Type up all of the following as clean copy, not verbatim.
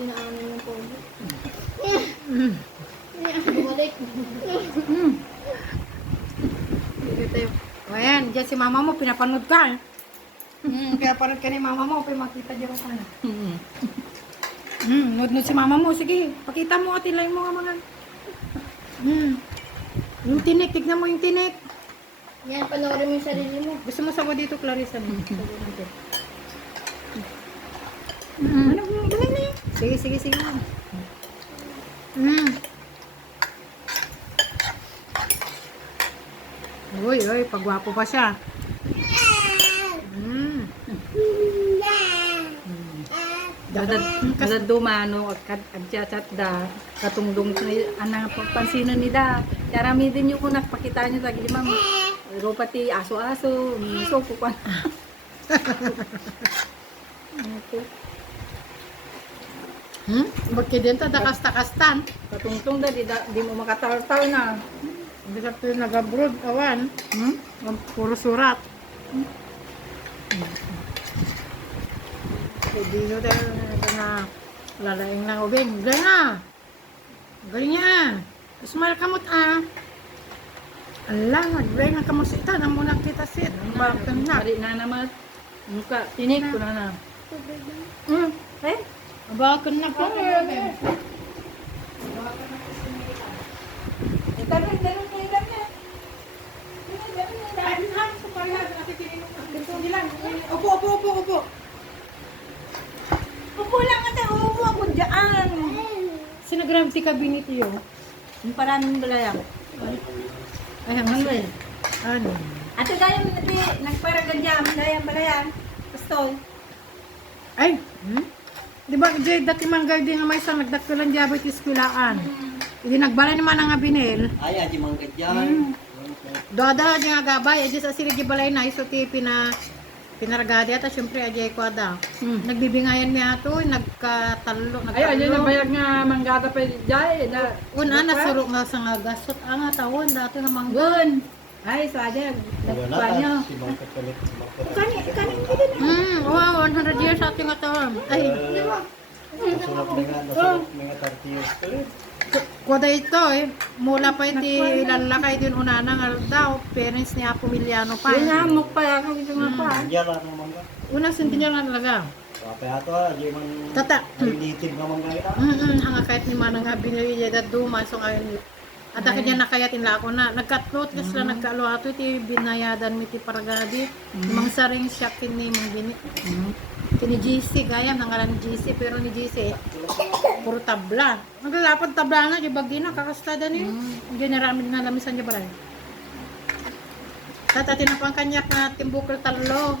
Dinaanan yung pogi. Bumalik. O ayan, dyan si mama mo, pinapanood ka. Pinapanood ka ni mama mo, makita dyan ka na. Nod si mama mo, sige, pakita mo at ilay mo nga mga. Yung tinik, tignan mo yung tinik. Yan, panoorin mo yung sarili mo. Gusto mo sawa dito, Clarissa? Ano, galing na yun. Sige, sige, sige. Uy, uy, pagwapo pa siya. Kada dumano at chat da katungdong ni anang pagpansinan ni da. Yarami din yung kunak pakita niyo sa gimam. Ropati aso-aso, miso ko pa. Bakit din ta dakas-takastan? Katungtong da di mo makatartar na. Hindi sa ito nag-abroad, awan. Puro surat. Hindi nyo tayo na lalaing lang ubing. Galing na! Galing niya! Smile kamot Ala, nag-galing na kamusita. Nang muna kita sit. Bakit na? Mari na naman. Muka, tinik ko na na. Eh? Bakit na po? Opo, opo, opo, opo. Upo lang ate, upo ako dyan. Sinagram si kabinet yun. Yung paraming balayang. Ay, hanggang. Ano? Ate, dayang ate, nagparagan dyan, dayang balayang. Pastol. Ay, di ba, Jay, dati man guard din nga may isang nagdaktulan diabetes kulaan. Hindi nagbalay naman ang abinil. Ay, aji mangga dyan. Doda, di nga gabay, adyo sa sila gibalay na, iso ti pinaragadi at syempre adyo ko ada. Nagbibingayan niya ato, nagkatalo, Ay, ayun na bayag nga manggada pa dyan. Una, nasurok nga sa nga gasot, nga tawon, dati nga mangga. Gun. Ay, so adya, nagpa nyo. Si mangga palit. Kanin ko din. Wow, 100 years ating nga tawon. Ay, Di ba? Nasulap na nga, nasulap mga 30 years palit. kuda ito mula pa iti lalakay din unana nga daw, parents ni Apo Miliano pa. Ay, namok pa ako ito nga pa. Diyan lang ng mangga. Una, sintinyo nga talaga. Kaya ito ha, di man Tata. native nga mangga ito. Ang kahit ni Manang nga binili niya duma so ngayon at akin niya nakayatin la ako na nagkatlot kasi sila nagkaaluato iti binayadan mi ti paragadi mang saring siya kini mong gini kini GC gayam nangalan ni GC pero ni GC puro tabla naglalapad tabla na di bagdi na kakastada ni general mi na lamisan niya baray tata tinapang kanyak na timbukol talo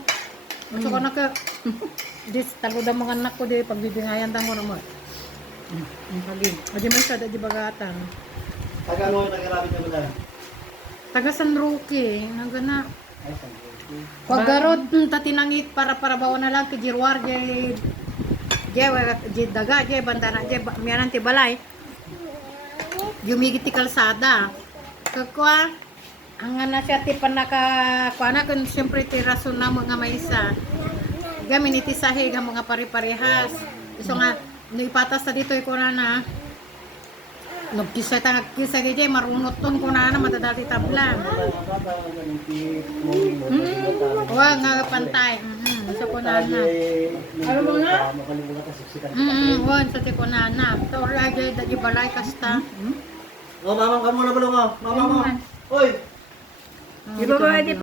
so ko na ka dis talo da mga anak ko di pagbibingayan da mo naman pagin adi man sa di bagatan. Taga ano yung nag-arabit na ba? Taga San Roque, nagana. Ay, santi. Paggarod tatinangit para bawa na lang kay Jirwar je daga je bandana je mianan ti balay. Yumigit ti kalsada. Kakwa ang ana siya ti panaka kuana kun syempre ti rason na mga maysa. Gamin iti sahi nga mga pare-parehas. So nga nipatas ta dito ko na nagkisa gajay marunot ton ko na matadati tabla. Wa nga pantay. Sa kunana. Ano mo na? Makalimutan ka siksikan. Wan sa ti kunana. To lagi da di balay kasta. Oh, mamang ka muna balong oh. Mamang mo. Oy. Di ba ba, di